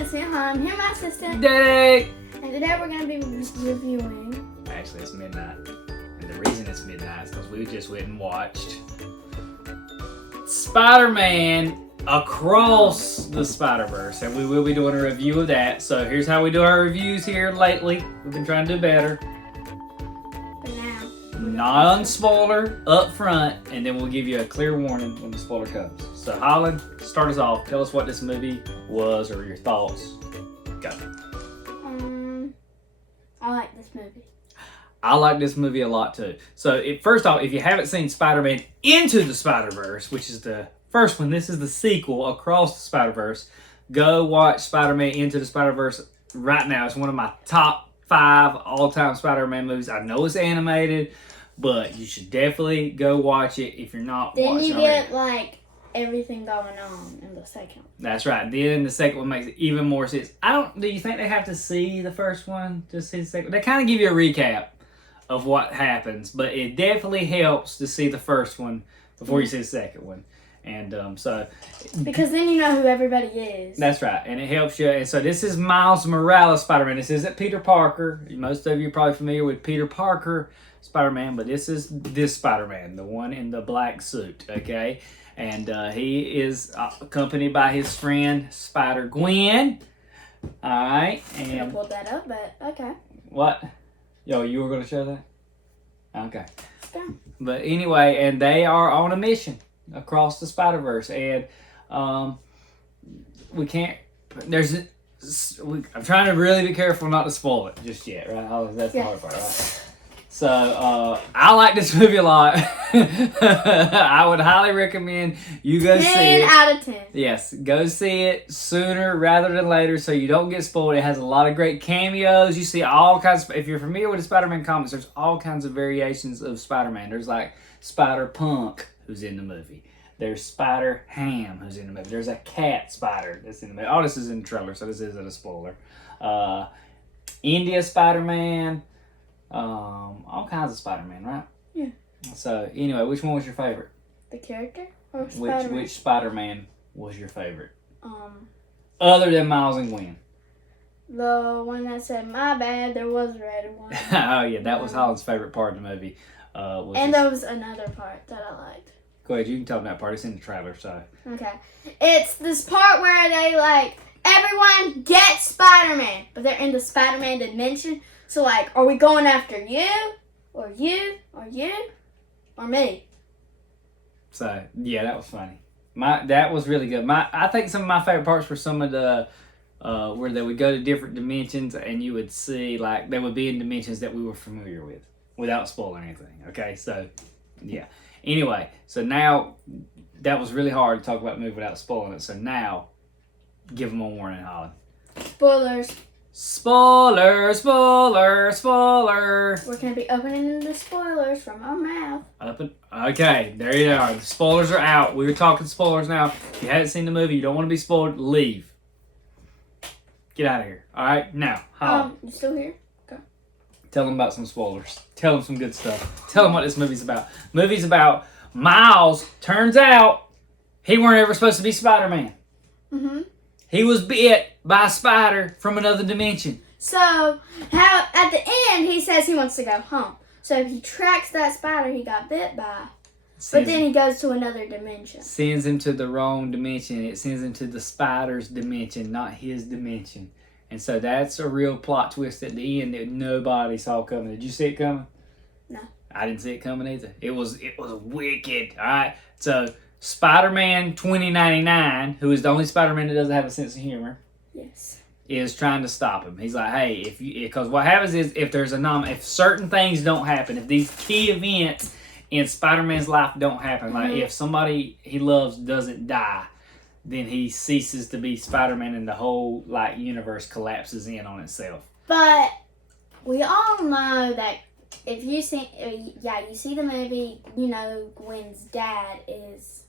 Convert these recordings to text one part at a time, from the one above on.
it's I'm here, my assistant. Derek! And today we're going to be reviewing. Actually, it's midnight. And the reason it's midnight is because we just went and watched Spider-Man Across the Spider-Verse. And we will be doing a review of that. So here's how we do our reviews here lately. We've been trying to do better. But now. Non-spoiler up front, and then we'll give you a clear warning when the spoiler comes. So Hollyn, start us off. Tell us what this movie was or your thoughts. Go. I like this movie. I like this movie a lot too. So first off, if you haven't seen Spider-Man Into the Spider-Verse, which is the first one, this is the sequel, Across the Spider-Verse, go watch Spider-Man Into the Spider-Verse right now. It's one of my top 5 all-time Spider-Man movies. I know it's animated, but you should definitely go watch it if you're not watching Then you already. get like everything going on in the second. That's right. Then the second one makes it even more sense. Do you think they have to see the first one to see the second? They kind of give you a recap of what happens, but it definitely helps to see the first one before you see the second one. And because then you know who everybody is. That's right, and it helps you. And so this is Miles Morales Spider-Man. This isn't Peter Parker. Most of you are probably familiar with Peter Parker Spider-Man, but this is this Spider-Man, the one in the black suit, okay? And he is accompanied by his friend Spider-Gwen. All right, and I pulled that up, but okay. What? Yo, you were going to show that? Okay. Let's go. But anyway, and they are on a mission across the Spider-Verse, and we can't. I'm trying to really be careful not to spoil it just yet, right? That's the hard part, right? So I like this movie a lot. I would highly recommend you go see it. 10 out of 10. Yes, go see it sooner rather than later so you don't get spoiled. It has a lot of great cameos. You see all kinds of, if you're familiar with the Spider-Man comics, there's all kinds of variations of Spider-Man. There's like Spider-Punk, who's in the movie. There's Spider-Ham, who's in the movie. There's a cat spider that's in the movie. All this is in the trailer, so this isn't a spoiler. India Spider-Man. All kinds of Spider-Man, right? Yeah. So anyway, which one was your favorite? The character or Spider-Man? Which Spider-Man was your favorite? Other than Miles and Gwen. The one that said, "My bad, there was a red one." Oh yeah, that was Holland's favorite part of the movie. There was another part that I liked. Go ahead, you can tell them that part. It's in the trailer, so. Okay. It's this part where they everyone gets Spider-Man, but they're in the Spider-Man dimension. So are we going after you? Or you? Or you? Or me? So, yeah, that was funny. That was really good. I think some of my favorite parts were some of the, where they would go to different dimensions and you would see, they would be in dimensions that we were familiar with, without spoiling anything, okay? So, yeah. Anyway, so now, that was really hard to talk about the movie without spoiling it, so now, give them a warning, Hollyn. Spoilers. Spoiler, spoiler, spoiler. We're going to be opening the spoilers from our mouth. Okay, there you are. The spoilers are out. We're talking spoilers now. If you haven't seen the movie, you don't want to be spoiled, leave. Get out of here. All right, now, Hollyn. You still here? Okay. Tell them about some spoilers. Tell them some good stuff. Tell them what this movie's about. Movie's about Miles. Turns out he weren't ever supposed to be Spider-Man. Mm-hmm. He was bit by a spider from another dimension. So, at the end, he says he wants to go home. So, he tracks that spider he got bit by. But then he goes to another dimension. Sends him to the wrong dimension. It sends him to the spider's dimension, not his dimension. And so that's a real plot twist at the end that nobody saw coming. Did you see it coming? No. I didn't see it coming either. It was wicked. All right. So Spider-Man 2099, who is the only Spider-Man that doesn't have a sense of humor, yes, is trying to stop him. He's like, hey, because what happens is if certain things don't happen, if these key events in Spider-Man's life don't happen, like if somebody he loves doesn't die, then he ceases to be Spider-Man and the whole universe collapses in on itself. But we all know that if you see, you see the movie, you know Gwen's dad is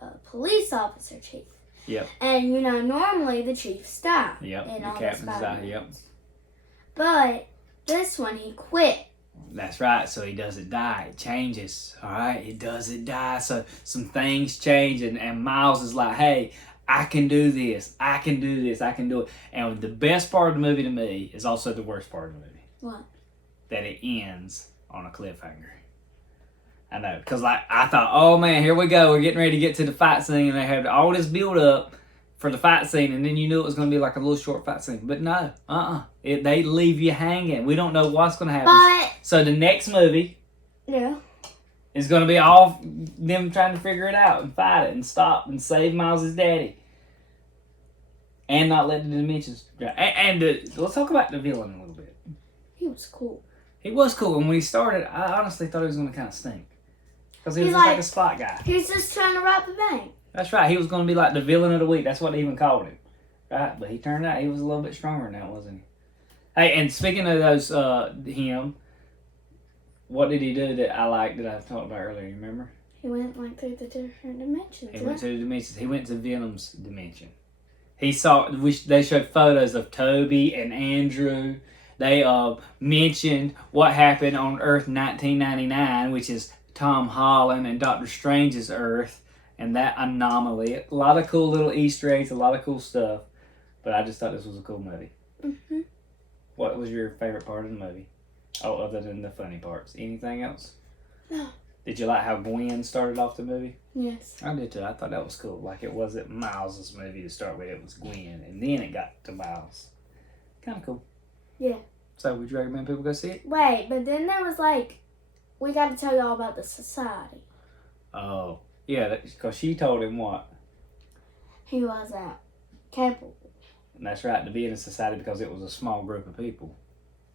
a police officer chief. Yep. And normally the chiefs die. Yep. In the all captain's the die. Yep. But this one he quit. That's right. So he doesn't die. It changes. All right. He doesn't die. So some things change, and Miles is like, hey, I can do this. I can do this. I can do it. And the best part of the movie to me is also the worst part of the movie. What? That it ends on a cliffhanger. I know, because like I thought, oh man, here we go. We're getting ready to get to the fight scene, and they had all this build up for the fight scene, and then you knew it was going to be like a little short fight scene. But no, they leave you hanging. We don't know what's going to happen. But So the next movie yeah, is going to be all them trying to figure it out and fight it and stop and save Miles' daddy. And not let the dimensions drown. Let's talk about the villain a little bit. he was cool. He was cool, and when he started, I honestly thought he was going to kind of stink. Because he was He's just like like- a spot guy. He's just trying to rob the bank. That's right. He was going to be like the villain of the week. That's what they even called him. Right? But he turned out he was a little bit stronger than that, wasn't he? Hey, and speaking of those, him, what did he do that I liked that I talked about earlier? You remember? He went like through the different dimensions. He went to the dimensions. He went to Venom's dimension. They showed photos of Toby and Andrew. They mentioned what happened on Earth 1999, which is Tom Holland and Doctor Strange's Earth, and that anomaly. A lot of cool little Easter eggs, a lot of cool stuff. But I just thought this was a cool movie. Mm-hmm. What was your favorite part of the movie? Oh, other than the funny parts. Anything else? No. Did you like how Gwen started off the movie? Yes. I did too. I thought that was cool. Like it wasn't Miles' movie to start with. It was Gwen, and then it got to Miles. Kind of cool. Yeah. So, would you recommend people go see it? Wait, but then there was like, we got to tell y'all about the society. Oh, yeah, because she told him what? He was capable. And that's right, to be in a society because it was a small group of people.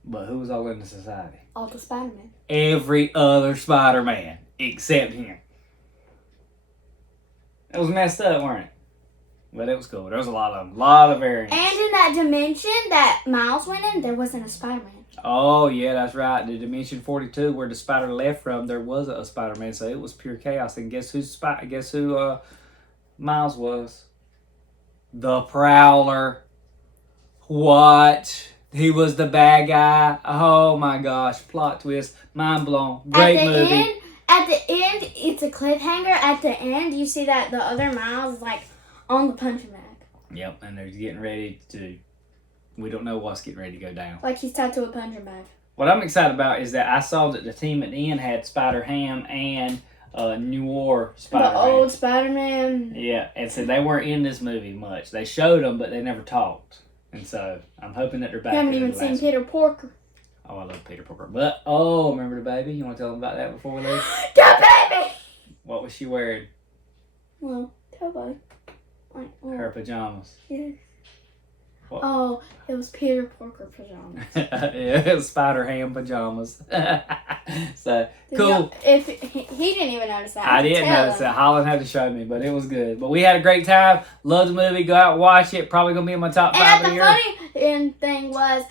But who was all in the society? All the Spider-Man. Every other Spider-Man except him. It was messed up, weren't it? But it was cool. There was a lot of variants. And in that dimension that Miles went in, there wasn't a Spider-Man. Oh, yeah, that's right. The Dimension 42, where the spider left from, there wasn't a Spider-Man, so it was pure chaos. And guess who Miles was? The Prowler. What? He was the bad guy. Oh my gosh, plot twist. Mind blown. Great movie. At the end, it's a cliffhanger. At the end, you see that the other Miles is like on the punching bag. Yep, and they're getting ready we don't know what's getting ready to go down. Like he's tied to a punching bag. What I'm excited about is that I saw that the team at the end had Spider-Ham and Noir Spider-Man. The old Spider-Man. Yeah, and so they weren't in this movie much. They showed them, but they never talked. And so I'm hoping that they're back. You haven't in even the seen last Peter Porker. one. Oh, I love Peter Porker. But, remember the baby? You want to tell them about that before we leave? The baby! What was she wearing? Well, Toby. Her pajamas. Yeah. What? Oh, it was Peter Porker pajamas. Yeah, it was Spider-Ham pajamas. So, cool. If he didn't even notice that. I didn't notice that. Hollyn had to show me, but it was good. But we had a great time. Love the movie. Go out and watch it. Probably going to be in my top 5 of the year. And the funny thing was,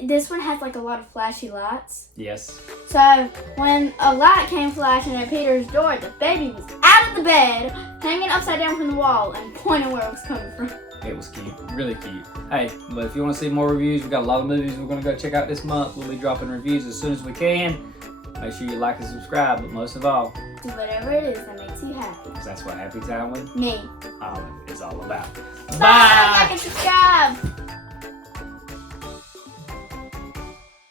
this one has like a lot of flashy lights. Yes. So when a light came flashing at Peter's door, the baby was out of the bed, hanging upside down from the wall, and pointing where it was coming from. It was cute. Really cute. Hey, but if you want to see more reviews, we've got a lot of movies we're going to go check out this month. We'll be dropping reviews as soon as we can. Make sure you like and subscribe, but most of all, Do whatever it is that makes you happy. because that's what Happy Time with Me. Hollyn is all about. Bye. Like and subscribe.